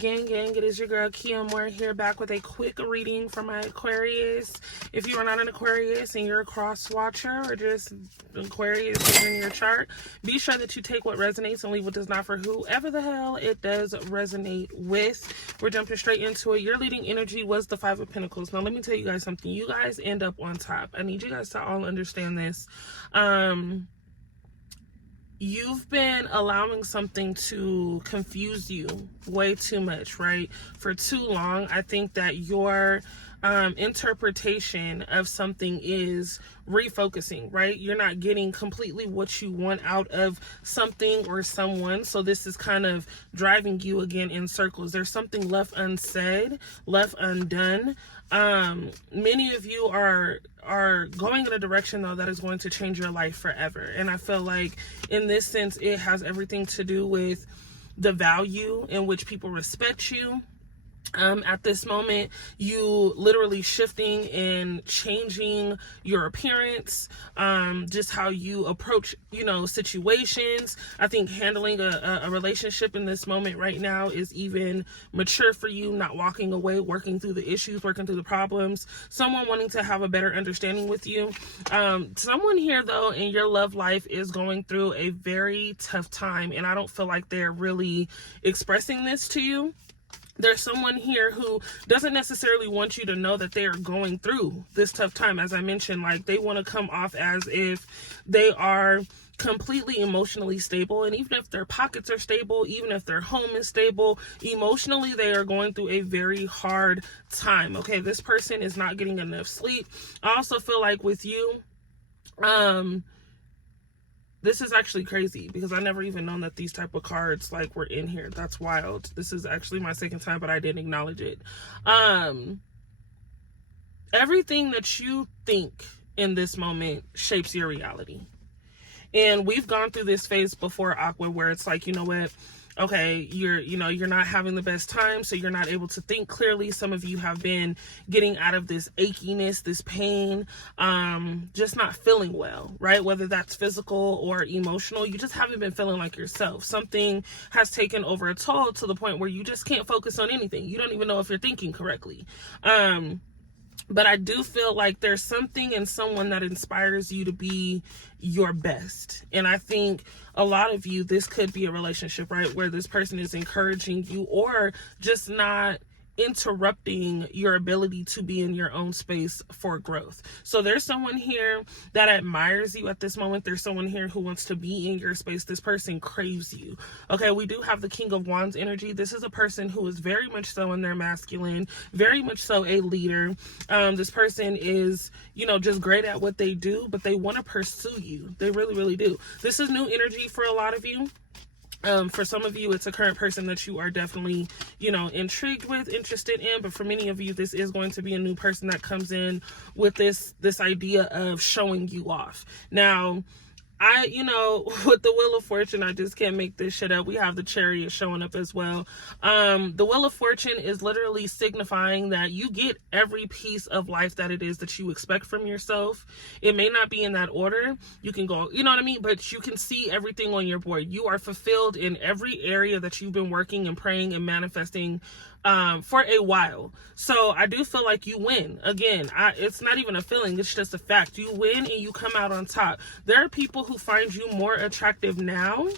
Gang, it is your girl Kia Moore here, back with a quick reading for my Aquarius. If you are not an Aquarius and you're a cross watcher or just Aquarius is in your chart, be sure that you take what resonates and leave what does not for whoever the hell it does resonate with. We're jumping straight into it. Your leading energy was the Five of Pentacles. Now let me tell you guys something. You guys end up on top. I need you guys to all understand this. You've been allowing something to confuse you way too much, right? For too long. I think that your interpretation of something is refocusing, right? You're not getting completely what you want out of something or someone. So this is kind of driving you again in circles. There's something left unsaid, left undone. Many of you are going in a direction though that is going to change your life forever. And I feel like in this sense, it has everything to do with the value in which people respect you. At this moment, you literally shifting and changing your appearance, just how you approach, situations. I think handling a relationship in this moment right now is even mature for you, not walking away, working through the issues, working through the problems, someone wanting to have a better understanding with you. Someone here though in your love life is going through a very tough time, and I don't feel like they're really expressing this to you. There's someone here who doesn't necessarily want you to know that they are going through this tough time. As I mentioned, like they want to come off as if they are completely emotionally stable. And even if their pockets are stable, even if their home is stable, emotionally, they are going through a very hard time. Okay, this person is not getting enough sleep. I also feel like with you, this is actually crazy because I never even known that these type of cards like were in here. That's wild. This is actually my second time, but I didn't acknowledge it. Everything that you think in this moment shapes your reality. And we've gone through this phase before, Aqua, where it's like, you know what? Okay, you're not having the best time, so you're not able to think clearly. Some of you have been getting out of this achiness, this pain, just not feeling well, right? Whether that's physical or emotional, you just haven't been feeling like yourself. Something has taken over a toll to the point where you just can't focus on anything. You don't even know if you're thinking correctly. But I do feel like there's something in someone that inspires you to be your best. And I think a lot of you, this could be a relationship, right? Where this person is encouraging you or just not interrupting your ability to be in your own space for growth. So there's someone here that admires you at this moment. There's someone here who wants to be in your space. This person craves you. Okay, we do have the King of Wands energy. This is a person who is very much so in their masculine, very much so a leader. This person is, just great at what they do, but they want to pursue you. They really, really do. This is new energy for a lot of you. For some of you, it's a current person that you are definitely, intrigued with, interested in. But for many of you, this is going to be a new person that comes in with this idea of showing you off. Now, with the Wheel of Fortune, I just can't make this shit up. We have the Chariot showing up as well. The Wheel of Fortune is literally signifying that you get every piece of life that it is that you expect from yourself. It may not be in that order. You can go, you know what I mean? But you can see everything on your board. You are fulfilled in every area that you've been working and praying and manifesting for a while. So I do feel like you win. Again, it's not even a feeling, it's just a fact. You win and you come out on top. There are people who find you more attractive now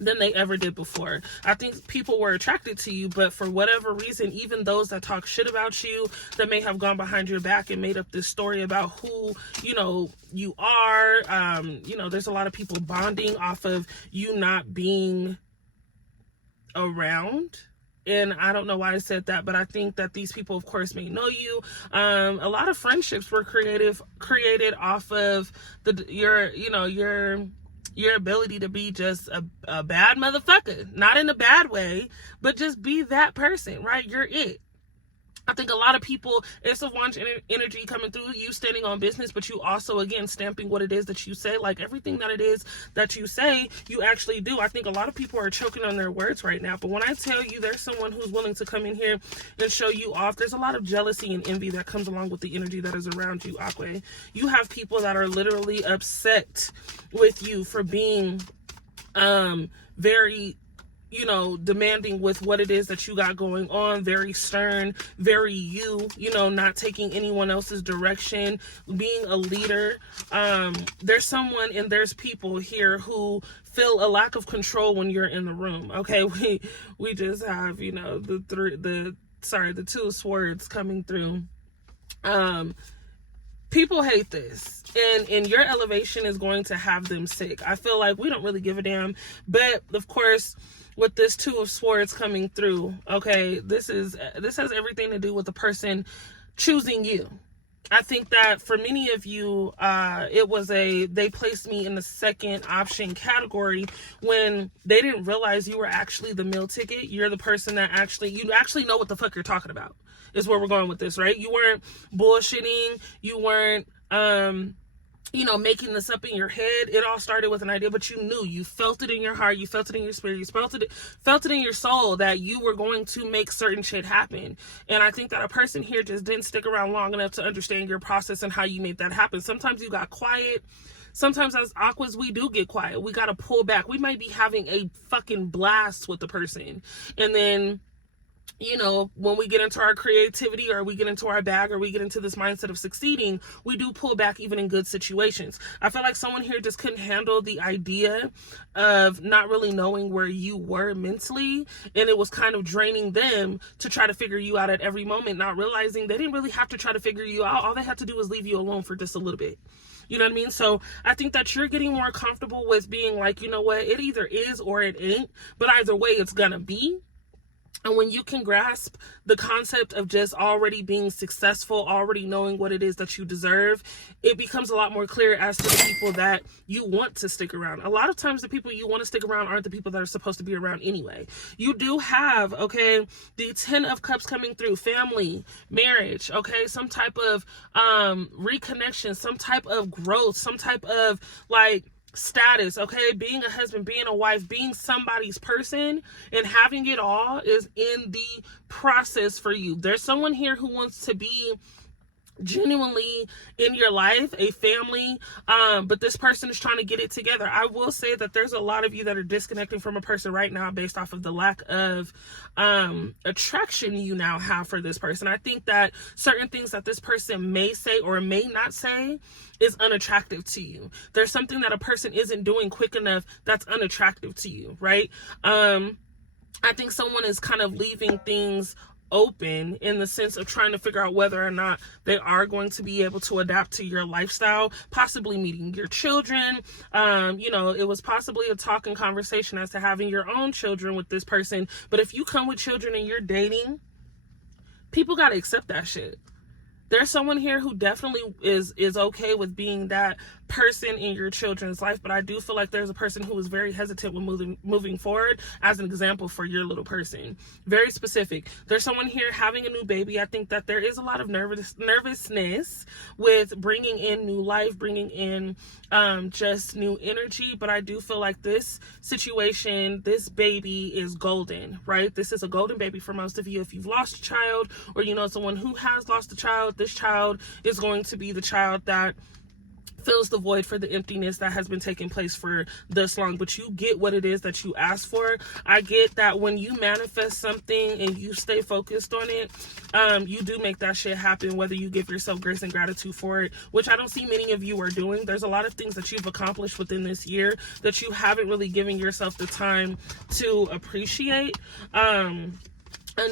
than they ever did before. I think people were attracted to you, but for whatever reason, even those that talk shit about you, that may have gone behind your back and made up this story about who, you are. There's a lot of people bonding off of you not being around. And I don't know why I said that, but I think that these people, of course, may know you. A lot of friendships were created off of your ability to be just a bad motherfucker. Not in a bad way, but just be that person, right? You're it. I think a lot of people, it's a Wands energy coming through, you standing on business, but you also, again, stamping what it is that you say. Like everything that it is that you say, you actually do. I think a lot of people are choking on their words right now. But when I tell you there's someone who's willing to come in here and show you off, there's a lot of jealousy and envy that comes along with the energy that is around you, Aqua. You have people that are literally upset with you for being very you know, demanding with what it is that you got going on, very stern, very you know, not taking anyone else's direction, being a leader. There's someone and there's people here who feel a lack of control when you're in the room. Okay, we just have, you know, the two of swords coming through. People hate this, and your elevation is going to have them sick. I feel like we don't really give a damn, but of course, with this two of swords coming through, okay, this has everything to do with the person choosing you. I think that for many of you, they placed me in the second option category when they didn't realize you were actually the meal ticket. You're the person that you actually know what the fuck you're talking about, is where we're going with this, right? You weren't bullshitting. You weren't, you know, making this up in your head. It all started with an idea, but you knew, you felt it in your heart, you felt it in your spirit, you felt it in your soul that you were going to make certain shit happen. And I think that a person here just didn't stick around long enough to understand your process and how you made that happen. Sometimes you got quiet. Sometimes as Aquas, we do get quiet. We got to pull back. We might be having a fucking blast with the person. And then, you know, when we get into our creativity, or we get into our bag, or we get into this mindset of succeeding, we do pull back even in good situations. I feel like someone here just couldn't handle the idea of not really knowing where you were mentally, and it was kind of draining them to try to figure you out at every moment, not realizing they didn't really have to try to figure you out. All they had to do was leave you alone for just a little bit. You know what I mean? So I think that you're getting more comfortable with being like, you know what, it either is or it ain't, but either way it's gonna be. And when you can grasp the concept of just already being successful, already knowing what it is that you deserve, it becomes a lot more clear as to the people that you want to stick around. A lot of times the people you want to stick around aren't the people that are supposed to be around anyway. You do have, okay, the 10 of Cups coming through, family, marriage, okay, some type of reconnection, some type of growth, some type of like status, okay, being a husband, being a wife, being somebody's person, and having it all is in the process for you. There's someone here who wants to be genuinely in your life, a family, but this person is trying to get it together. I will say that there's a lot of you that are disconnecting from a person right now based off of the lack of attraction you now have for this person. I think that certain things that this person may say or may not say is unattractive to you. There's something that a person isn't doing quick enough that's unattractive to you, right? I think someone is kind of leaving things open in the sense of trying to figure out whether or not they are going to be able to adapt to your lifestyle, possibly meeting your children. You know, it was possibly a talk and conversation as to having your own children with this person. But if you come with children and you're dating, people got to accept that shit. There's someone here who definitely is okay with being that person in your children's life, but I do feel like there's a person who is very hesitant with moving forward as an example for your little person. Very specific. There's someone here having a new baby. I think that there is a lot of nervousness with bringing in new life, bringing in just new energy, but I do feel like this situation, this baby is golden, right? This is a golden baby for most of you. If you've lost a child, or you know someone who has lost a child, this child is going to be the child that fills the void for the emptiness that has been taking place for this long. But you get what it is that you ask for. I get that when you manifest something and you stay focused on it, you do make that shit happen, whether you give yourself grace and gratitude for it, which I don't see many of you are doing. There's a lot of things that you've accomplished within this year that you haven't really given yourself the time to appreciate. And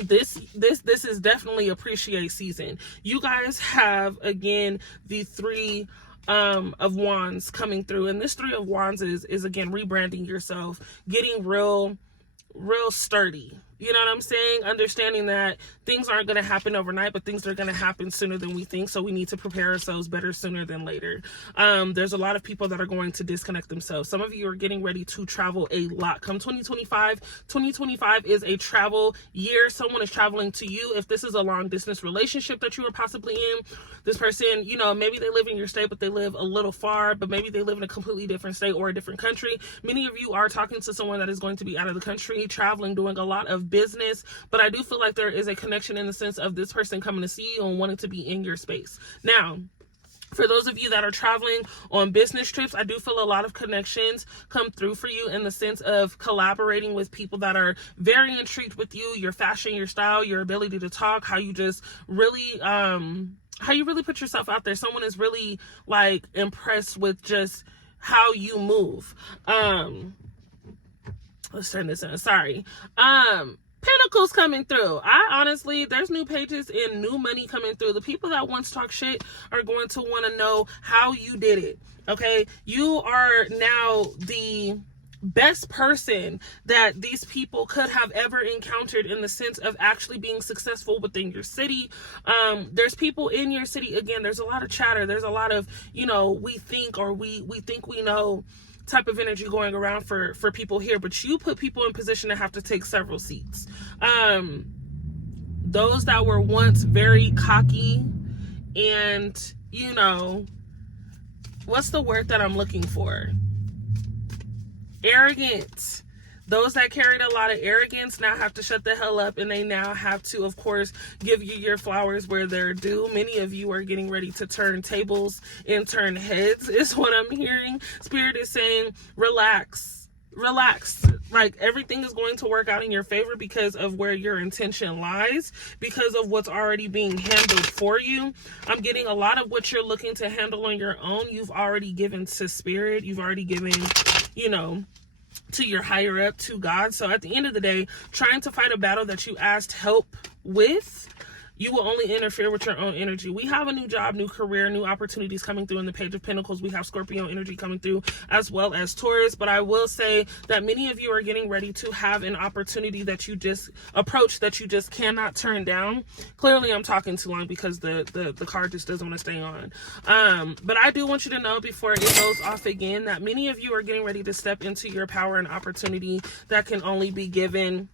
this is definitely appreciate season. You guys have, again, the three of Wands coming through, and this Three of Wands is again rebranding yourself, getting real sturdy. You know what I'm saying? Understanding that things aren't going to happen overnight, but things are going to happen sooner than we think. So we need to prepare ourselves better sooner than later. There's a lot of people that are going to disconnect themselves. Some of you are getting ready to travel a lot. Come 2025 is a travel year. Someone is traveling to you. If this is a long distance relationship that you are possibly in, this person, you know, maybe they live in your state, but they live a little far, but maybe they live in a completely different state or a different country. Many of you are talking to someone that is going to be out of the country, traveling, doing a lot of business, but I do feel like there is a connection in the sense of this person coming to see you and wanting to be in your space. Now, For those of you that are traveling on business trips, I do feel a lot of connections come through for you in the sense of collaborating with people that are very intrigued with you, your fashion, your style, your ability to talk, how you just really, how you really put yourself out there. Someone is really like impressed with just how you move. Let's turn this in. Sorry. Pentacles coming through. I honestly, there's new pages and new money coming through. The people that once talk shit are going to want to know how you did it. Okay. You are now the best person that these people could have ever encountered in the sense of actually being successful within your city. There's people in your city. Again, there's a lot of chatter. There's a lot of, you know, we think, or we think we know type of energy going around for people here, but you put people in position to have to take several seats. Those that were once very cocky and, you know, what's the word that I'm looking for? Arrogant. Those that carried a lot of arrogance now have to shut the hell up, and they now have to, of course, give you your flowers where they're due. Many of you are getting ready to turn tables and turn heads, is what I'm hearing. Spirit is saying, relax. Relax. Like, everything is going to work out in your favor because of where your intention lies, because of what's already being handled for you. I'm getting a lot of what you're looking to handle on your own. You've already given to Spirit. You've already given, you know, to your higher up, to God. So at the end of the day, trying to fight a battle that you asked help with, you will only interfere with your own energy. We have a new job, new career, new opportunities coming through in the Page of Pentacles. We have Scorpio energy coming through, as well as Taurus. But I will say that many of you are getting ready to have an opportunity that you just approach, that you just cannot turn down. Clearly, I'm talking too long because the card just doesn't want to stay on. But I do want you to know before it goes off again that many of you are getting ready to step into your power and opportunity that can only be given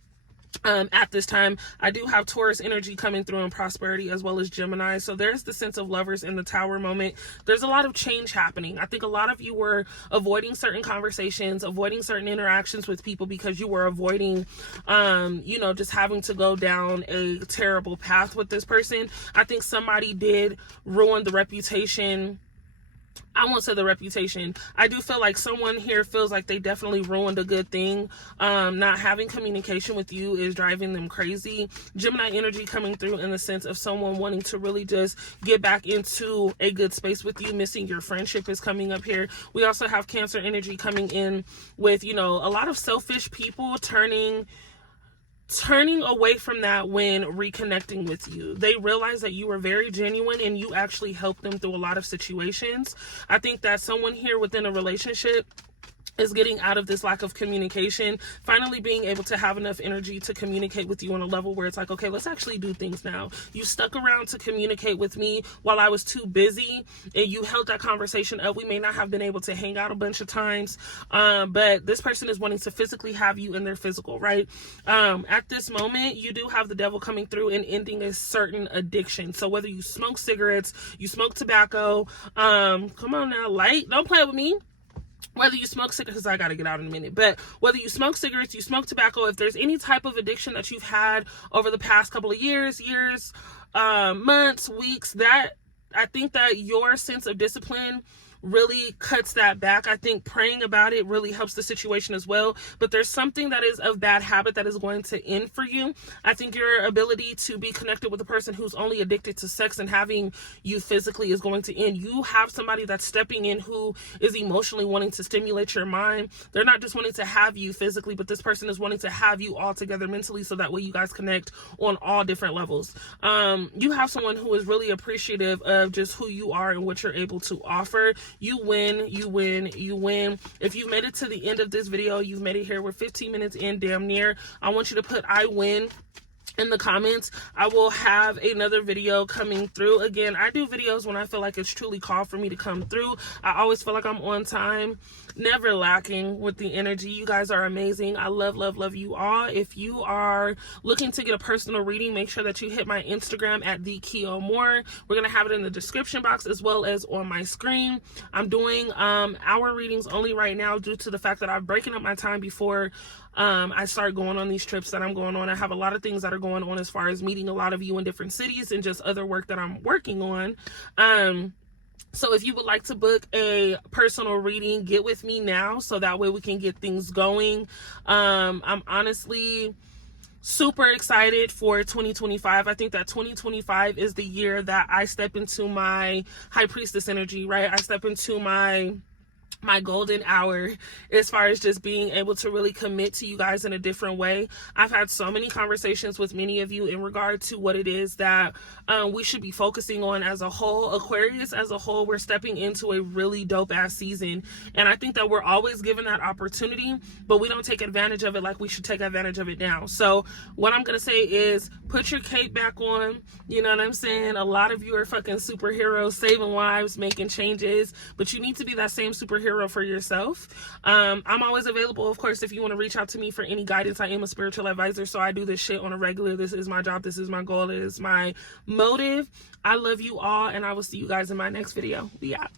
at this time. I do have Taurus energy coming through in prosperity, as well as Gemini. So there's the sense of Lovers in the Tower moment. There's a lot of change happening. I think a lot of you were avoiding certain conversations, avoiding certain interactions with people because you were avoiding, you know, just having to go down a terrible path with this person. I think somebody did ruin the reputation. I won't say the reputation. I do feel like someone here feels like they definitely ruined a good thing. Not having communication with you is driving them crazy. Gemini energy coming through in the sense of someone wanting to really just get back into a good space with you. Missing your friendship is coming up here. We also have Cancer energy coming in with, you know, a lot of selfish people turning away from that when reconnecting with you. They realize that you were very genuine and you actually helped them through a lot of situations. I think that someone here within a relationship is getting out of this lack of communication, finally being able to have enough energy to communicate with you on a level where it's like, okay, let's actually do things now. You stuck around to communicate with me while I was too busy, and you held that conversation up. We may not have been able to hang out a bunch of times, but this person is wanting to physically have you in their physical, right? At this moment, you do have the Devil coming through and ending a certain addiction. So whether you smoke cigarettes, you smoke tobacco, come on now, light, don't play with me. Whether you smoke cigarettes, because I got to get out in a minute, but whether you smoke cigarettes, you smoke tobacco, if there's any type of addiction that you've had over the past couple of years, months, weeks, that I think that your sense of discipline really cuts that back. I think praying about it really helps the situation as well. But there's something that is of bad habit that is going to end for you. I think your ability to be connected with a person who's only addicted to sex and having you physically is going to end. You have somebody that's stepping in who is emotionally wanting to stimulate your mind. They're not just wanting to have you physically, but this person is wanting to have you all together mentally, so that way you guys connect on all different levels. You have someone who is really appreciative of just who you are and what you're able to offer. You win, you win, you win. If you've made it to the end of this video, you've made it here. We're 15 minutes in, damn near. I want you to put I win in the comments. I will have another video coming through. Again, I do videos when I feel like it's truly called for me to come through. I always feel like I'm on time, never lacking with the energy. You guys are amazing. I love, love, love you all. If you are looking to get a personal reading, make sure that you hit my Instagram at @TheKeoMoore. We're going to have it in the description box as well as on my screen. I'm doing hour readings only right now due to the fact that I'm breaking up my time before I start going on these trips that I'm going on. I have a lot of things that are going on as far as meeting a lot of you in different cities and just other work that I'm working on. So if you would like to book a personal reading, get with me now so that way we can get things going. I'm honestly super excited for 2025. I think that 2025 is the year that I step into my high priestess energy, right? I step into my golden hour as far as just being able to really commit to you guys in a different way. I've had so many conversations with many of you in regard to what it is that we should be focusing on as a whole. Aquarius as a whole, we're stepping into a really dope ass season, and I think that we're always given that opportunity, but we don't take advantage of it like we should take advantage of it now. So what I'm gonna say is put your cape back on. You know what I'm saying? A lot of you are fucking superheroes, saving lives, making changes, but you need to be that same superhero for yourself. I'm always available, of course, if you want to reach out to me for any guidance. I am a spiritual advisor, so I do this shit on a regular. This is my job. This is my goal. It is my motive. I love you all, and I will see you guys in my next video. Be out.